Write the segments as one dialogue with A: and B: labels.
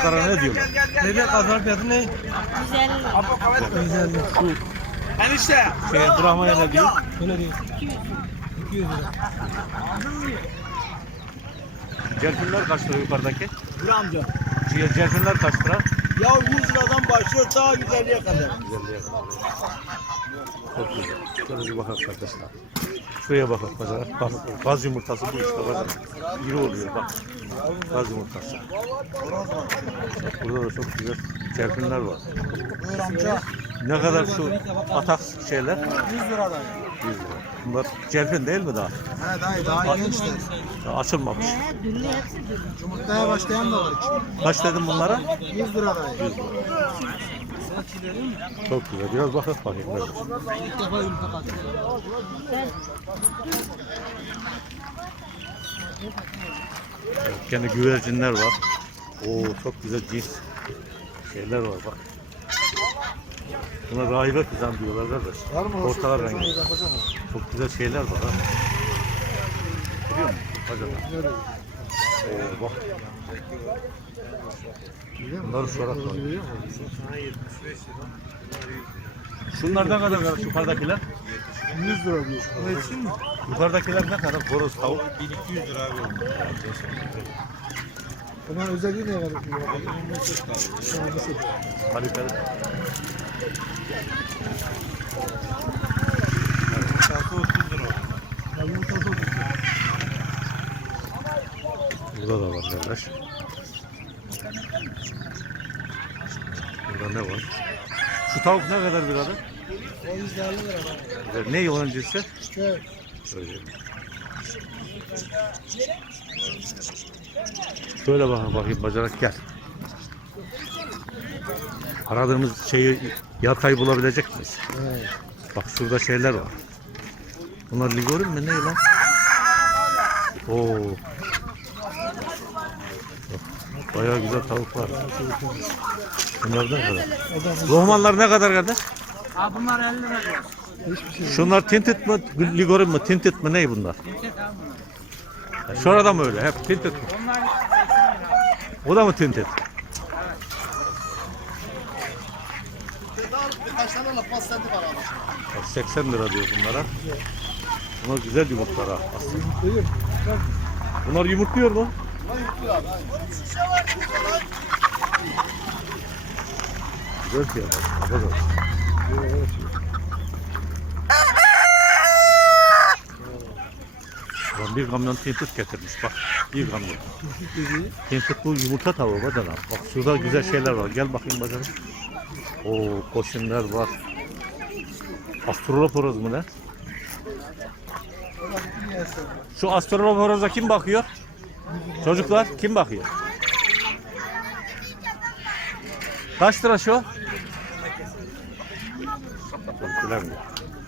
A: kazlara ne diyorlar?
B: Nereye kazanır fiyatı ne? 150. 150.
C: Enişte.
A: Brahma'ya ne diyor?
B: Öyle değil. 200 lira.
A: Celfinler kaç lira yukarıdaki?
C: Bir amca.
A: Celfinler kaç lira?
C: Ya 100 liradan başlıyor ta 150'ye kadar.
A: Güzelliğe kadar. Çok güzel. Şöyle bir bakalım arkadaşlar. Şuraya bakın pazara. Bak, gaz yumurtası bu işte bakın. İri oluyor bak. Gaz yumurtası. Bak, burada da çok güzel celfinler var.
C: Buyur amca.
A: Ne kadar şu atak şeyler?
C: 100 lira da.
A: 100 lira. Bunlar celfin değil mi daha?
C: He dayı daha gençler.
A: Daha açılmamış.
C: Yumurtaya başlayan da var içinde.
A: Kaç dedim bunlara?
C: 100 lira dayı.
A: 100 lira. Çok güzel. Biraz bakın bakayım. Biraz.
B: İlk defa yumurta kaçıyor.
A: Evet, gene güvercinler var. Oo çok güzel cins şeyler var bak. Buna rahibe kızan diyorlar kardeş.
C: Var mı?
A: Portakal rengi. Çok güzel şeyler var ha. Görüyor musun? Acaba. Oo bak. Bunları sorak var. Şunlardan kadar var yukarıdakiler?
C: 100 lira diyor. Ölçün mü?
A: Yukarıdakiler ne kadar? Horoz tavuk.
D: 1200 lira abi.
C: Bunun özelliği ne var?
A: Kaliteli.
D: Şarkı 30 lira.
A: Burada da var kardeş. Burada ne var? Şu tavuk ne kadar bir adı?
C: O 150 lira.
A: Ne onun cinsi?
C: Köy.
A: Şöyle bakayım bacanak gel. Aradığımız şeyi yatay bulabilecek miyiz?
C: Evet.
A: Bak şurada şeyler var. Bunlar ligorin mi ne lan? Oo. Bak, bayağı güzel tavuklar. Bunlar ne kadar? Lohmanlar ne kadar kardeş?
B: Abi bunlar 50 lira.
A: Şunlar tintit mi, ligorin mi, tintit mi ne bunlar? Şurada mı öyle? Hep tintit mi?
B: Onlar 80 lira.
A: O da mı tintit?
C: Birkaç tane laf pastası var abi.
A: Bak 80 lira diyor bunlara. Bunlar güzel yumurtlar ha aslında.
C: Buyur.
A: Bunlar yumurtluyor mu? Güzel fiyat. Bakalım. Lan bir kamyon tintit getirmiş bak. Bir kamyon. Tintit bu yumurta tavuğu badana. Bak şurada güzel şeyler var. Gel bakayım badana. Oo koşunlar var. Astroloporoz mu ne? Şu astroloporoza kim bakıyor? Çocuklar kim bakıyor? Kaç lira şu? Bilemiyorum.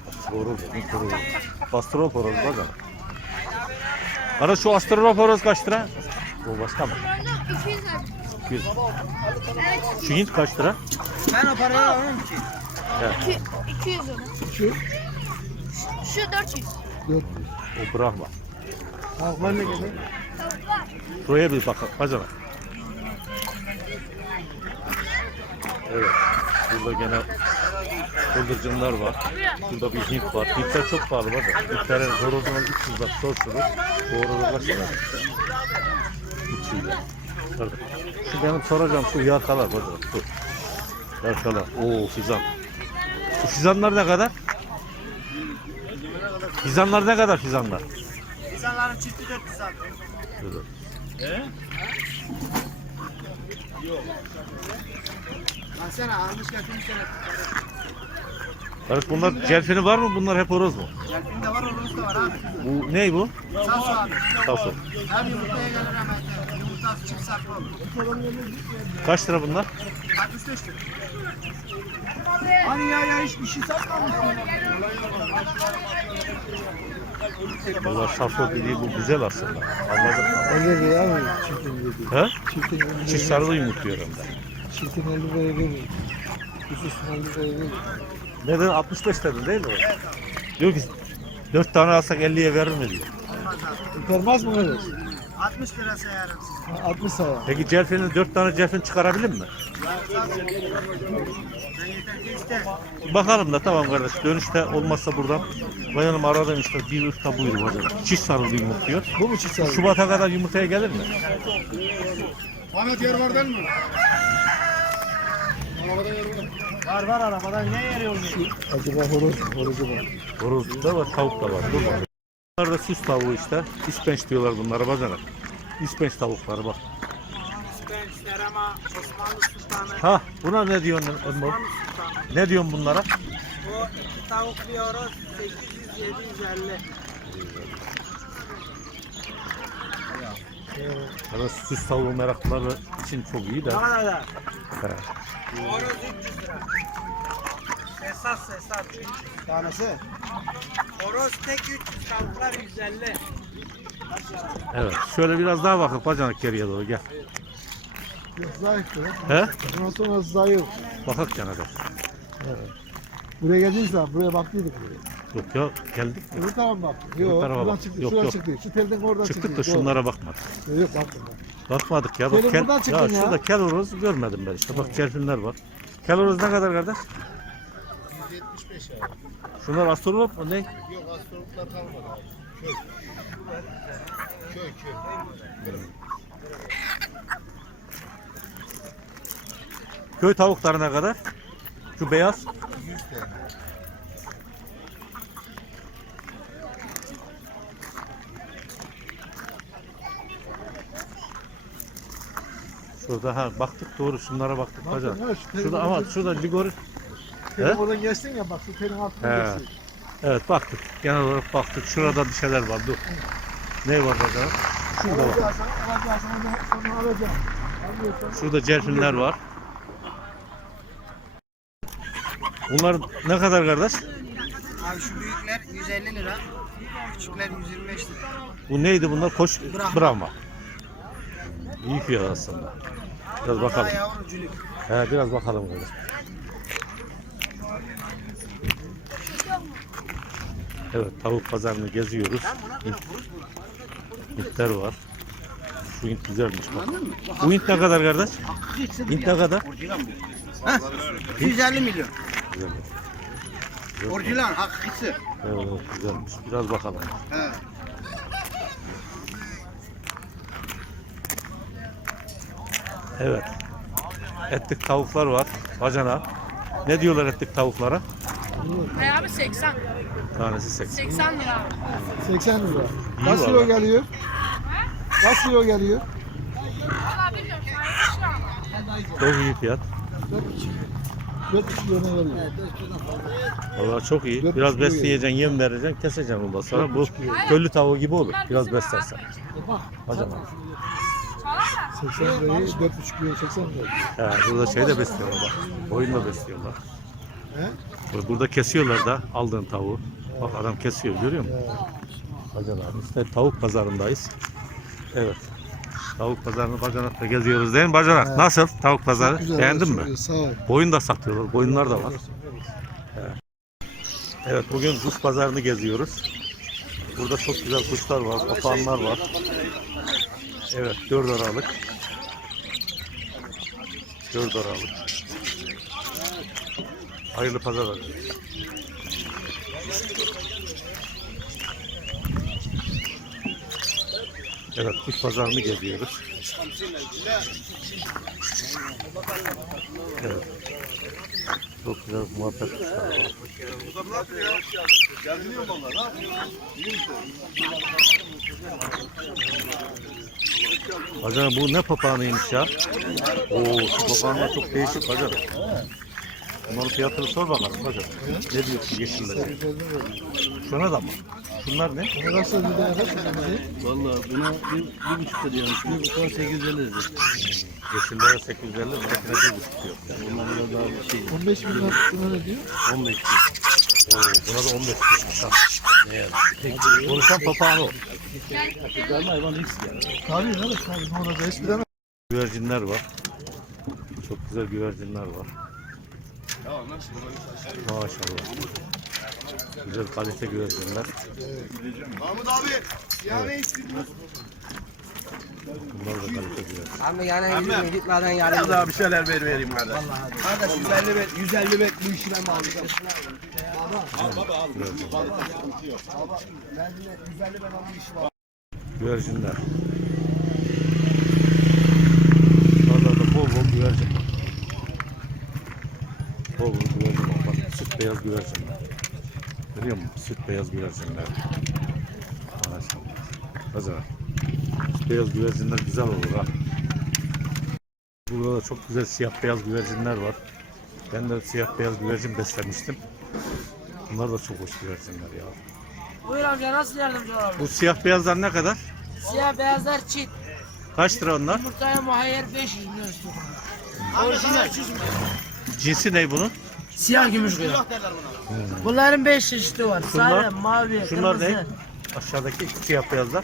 A: Astroloporoz badana. Ara şu astroloporoz kaç lira? Bu başka mı?
E: 200 lira.
A: 200. Şu Hint kaç lira?
B: Ben o parayı alamam ki.
E: 200 lira. Şu 400.
A: O Brahma.
C: Tavuklar ne kadar?
A: Şuraya bir bakalım. Bacana. Evet. Burada gene bıldırcınlar var. Burada bir Hint var. Hintler çok pahalı var da. Hintlerin horozuna 300 bak sorsunuz. Bu horozu kaç lira? 300 lira. Evet. Şu benim soracağım şu yarkalar bacana. Şu. Yarkalar. Oo fizan. Bu fizanlar ne kadar? Fizanlar ne kadar fizanlar?
B: İnsanların çifti 400 abi.
A: Evet.
B: Alsana almış getirmişler.
A: Barış bunlar celfini var mı? Bunlar hep horoz mu?
B: Gelbin de var, orası da var abi.
A: Bu ne bu?
B: Sağ abi.
A: Taso.
B: Her yumurtaya gelir hemen. Yumurtası çift saklı olur.
A: Kaç lira bunlar?
B: 65 lira. Hani ya hiçbir şey satmamışsın.
A: Bunlar taso dediği bu güzel aslında. Anladım.
C: 50 lira abi. Çiftin dedi.
A: He?
C: Çiftin 50 lira.
A: Çift sarılı yumurtluyor hem de.
C: Çiftin 50 lira verir. Üstüsün 50 lira verir.
A: Neden? 65 dedin değil mi? Diyor ki 4 tane alsak 50'ye verir mi diyor.
C: Kurtarmaz mı kardeş?
B: 60 lira sayarım size.
C: 60 sayar.
A: Peki celfinin 4 tane celfin çıkarabilir mi?
B: Ben yeter ki iste.
A: Bakalım da tamam kardeş. Dönüşte olmazsa buradan bayanım aradım işte bir usta buydu bacanak. Çiş sarıldı yumurtluyor.
C: Bu mu çift sayar?
A: Şubat'a kadar yumurtaya gelir mi?
B: Ahmet yer var değil mi? Arabada yer var. Var arabada. Ne yeri olmuş?
C: Acaba horozu var.
A: Horoz da var, tavuk da var. Dur bakalım. Bunlar da süs tavuğu işte. İspenç diyorlar bunlara bacanak. İspenç tavukları bak.
B: İspençler ama Osmanlı Sultanı.
A: Ha, buna ne diyorsun Emre?
B: Osmanlı Sultanı.
A: Ne diyorsun bunlara?
B: Bu iki tavuk diyoruz. 800-750.
A: Evet, süs tavuğu meraklıları için çok iyi de.
B: Ne kadar da?
A: He.
B: Horoz 300 lira. Esas 300 tanesi. Horoz tek 300, tavuklar 150.
A: Evet, şöyle biraz daha bakıp bacanak geriye doğru gel.
C: Yok zayıf da.
A: He?
C: Ondan sonra zayıf.
A: Bakak gene de.
C: Buraya geldiğiniz zaman buraya baktıydık buraya.
A: Yok ya, geldik.
C: Öbür tarafa baktık.
A: Öbür
C: Yok
A: tarafa
C: buradan
A: bak.
C: çıktı.
A: Yok,
C: Şuradan
A: yok.
C: çıktı. Şu telden oradan çıktı.
A: Çıktık da şunlara bakmadık.
C: Yok baktım ben.
A: Bakmadık ya. Bak,
C: Gelin buradan çıktın ya.
A: şurada kel horoz görmedim ben işte. Bak celfinler var. Kel horoz ne kadar kardeş?
C: 175 abi.
A: Şunlar astrolog mu ne?
C: Yok hastalıklar kalmadı abi. Köy. Köy.
A: Köy tavukları ne kadar? Şu beyaz.
C: 100 TL.
A: Şurada ha baktık doğru şunlara baktık
C: Bakın
A: bacanak.
C: ya, şu telin
A: Şurada ama
C: oradan-
A: şurada ligori.
C: Telin
A: He?
C: oradan geçtin ya bak şu telin altından
A: He.
C: geçtin.
A: Evet baktık. Genel olarak baktık. Şurada bir şeyler var. Dur. Ne var bacanak? Şurada var.
C: Alacaksan onu alacağım. Almıyorsan
A: Şurada celfinler var. Bunlar ne kadar kardeş?
B: Abi şu büyükler 150 lira. Küçükler 125 lira.
A: Bu neydi bunlar? Koç
B: Brahma.
A: Brahma. İyi fiyat aslında. Biraz bakalım.
B: Daha yavruculuk.
A: He, biraz bakalım kardeş. Evet, tavuk pazarını geziyoruz. Hintler var. Şu hint güzelmiş bak. Bu hint ne kadar kardeş? Hint ne kadar?
B: 250 milyon.
A: Güzel.
B: Orijinal hakikisi.
A: Evet, güzelmiş. Biraz bakalım.
B: He.
A: Evet. Etlik tavuklar var. Bacana. Ne diyorlar etlik tavuklara?
E: Abi 80.
A: Tanesi 80.
E: 80 lira.
C: 80 lira.
A: İyi
C: Kaç kilo
A: vallahi.
C: geliyor? Kaç kilo geliyor?
E: Valla bilmiyorum.
A: Çok iyi fiyat.
C: 4 kilo ne geliyor?
A: Vallahi çok iyi.
C: Dört
A: Biraz
C: kilo
A: besleyeceksin, yem vereceksin, keseceksin ondan sonra. Bu köylü tavuğu gibi olur. Biraz beslersen. Bacana.
C: 80 lirayı 4,5 kilo 80 lira.
A: He, burada şey de besliyorlar bak. Koyun da besliyorlar.
C: He?
A: Burada kesiyorlar da aldığın tavuğu. Bak adam kesiyor görüyor musun? Bacana işte tavuk pazarındayız. Evet. Tavuk pazarını bacanakta geziyoruz değil mi bacanak?
C: Evet.
A: Nasıl tavuk pazarı?
C: Çok güzel,
A: Beğendin
C: çok
A: mi?
C: iyi, sağ ol.
A: Koyun da satıyorlar. Koyunlar da var. Evet bugün kuş pazarını geziyoruz. Burada çok güzel kuşlar var. Papağanlar var. Evet 4 Aralık. 4 Aralık. Hayırlı pazarlar. Evet kuş pazarını geziyoruz. Evet. Çok güzel muhabbet kuşlar var. Hocam bu ne papağanıymış ya? Oo şu papağanlar çok değişik hocam. Bunların fiyatını sor bakalım hocam. Ne diyorsun yeşiller? Şuna da mı? Şunlar ne?
C: Bunu nasıl bir daha kaç lira?
F: Vallahi buna bir buçuk lira diyormuş. Bir buçuk 850 lira.
A: Yeşillere 850, buradakine 1,5 diyor.
F: Bunlar biraz daha bir şey.
C: 15 milyon buna ne diyor?
A: 15 diyor. Oo buna da 15 diyor. Tamam. Ne yani? Konuşan papağan o.
F: Galiba hayvan hepsi yani.
C: Tabii evet tabii. Ne olacak hiç bilemem.
A: Güvercinler var. Çok güzel güvercinler var. Maşallah. Güzel kalite güvercinler.
B: Mahmut abi. Ya ne
A: Bunlar da kalite güvercin.
B: Abi yani yüzüme gitmeden yani.
F: Daha bir şeyler vereyim kardeş.
B: Kardeş
F: 150 bet bu işi ben alacağım.
A: Güvercinler. Pazarda bol bol güvercin var. Bol bol güvercin var. Bak süt beyaz güvercinler. Görüyor musun? Süt beyaz güvercinler. Maşallah. Pazar. Süt beyaz güvercinler güzel olur ha. Burada da çok güzel siyah beyaz güvercinler var. Ben de siyah beyaz güvercin beslemiştim. Bunlar da çok hoş güvercinler ya.
G: Buyur amca nasıl yardımcı olabilir?
A: Bu siyah beyazlar ne kadar?
G: Siyah beyazlar çift.
A: Kaç lira onlar?
G: Yumurtaya muhayyer 500 milyon istiyor. Orijinal.
A: Cinsi ne bunun?
G: Siyah gümüş kıyam. Bunların 5 çeşidi var.
A: Şunlar-
G: Sarı, mavi,
A: Şunlar
G: kırmızı.
A: ne? Aşağıdaki siyah beyazlar.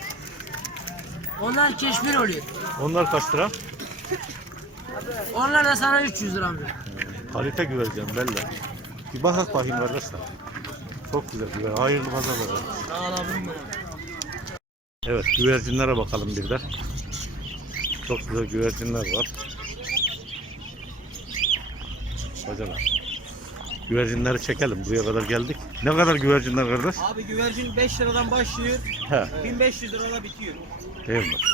G: Onlar keşmir oluyor.
A: Onlar kaç lira?
G: Onlar da sana 300 lira amca.
A: Kalite güvercin belli. Bir bak bakayım kardeşler. Çok güzel güvercin. Hayırlı pazarlar. Evet güvercinlere bakalım bir de. Çok güzel güvercinler var. Bacalar. Güvercinleri çekelim. Buraya kadar geldik. Ne kadar güvercinler kardeş?
B: Abi güvercin 5 liradan başlıyor.
A: He.
B: 1500 lirada bitiyor.
A: Değil mi?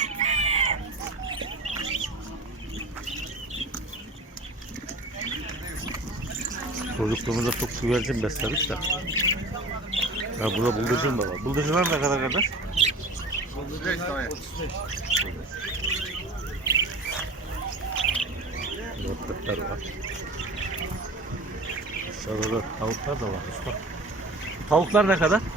A: Çocukluğumuzda çok güvercin besledik de. Ya burada bıldırcın da var. Bıldırcınlar ne kadar kardeş?
D: 35 tane.
A: Muhabbetler var. Aşağıda da tavuklar da var. Bak. Tavuklar ne kadar?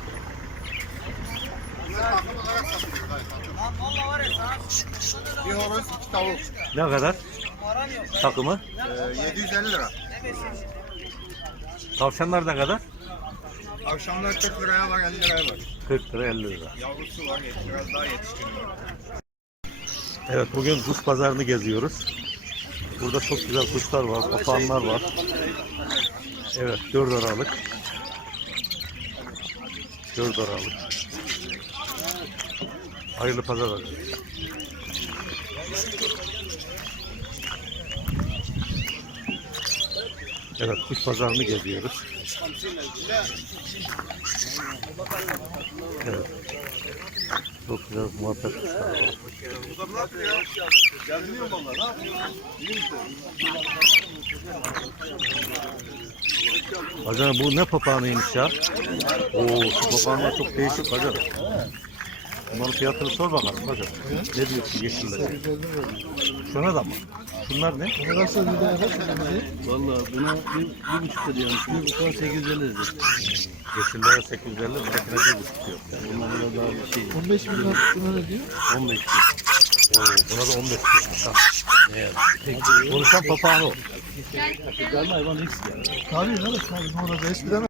D: Bir horoz, 2 tavuk.
A: Ne kadar? Takımı?
D: 750 lira.
A: Tavşanlar ne kadar?
D: Akşamlar 40 liraya var, 50 liraya var.
A: 40 lira 50 lira.
D: Yavrusu var, biraz daha yetişkin var.
A: Evet bugün kuş pazarını geziyoruz. Burada çok güzel kuşlar var, papağanlar var. Evet 4 Aralık. 4 Aralık. Hayırlı pazarlar. Evet kuş pazarını geziyoruz. Evet. Çok güzel muhabbet kuşlar var. Bacan bu ne papağanıymış ya? Oo şu papağanlar çok değişik bacan. Bunların fiyatını sor bakalım bacan. Ne diyorsun yeşiller? Şuna da mı? Şunlar ne?
C: Bunu nasıl bir daha kaç mı?
F: Valla buna 1,5 diyormuş. 1,5 850 dedi.
A: Yeşillere 850, buradakine 1,5 diyor.
F: Bunlar biraz daha bir şey.
C: 15 milyon buna ne diyor?
A: 15 diyor. Oo buna da 15 diyor. Ha. Ne yani? Konuşan papağan o.
F: Galiba hayvan risk ya.
C: Tabii kardeş. Tabii. Bunu da eskiden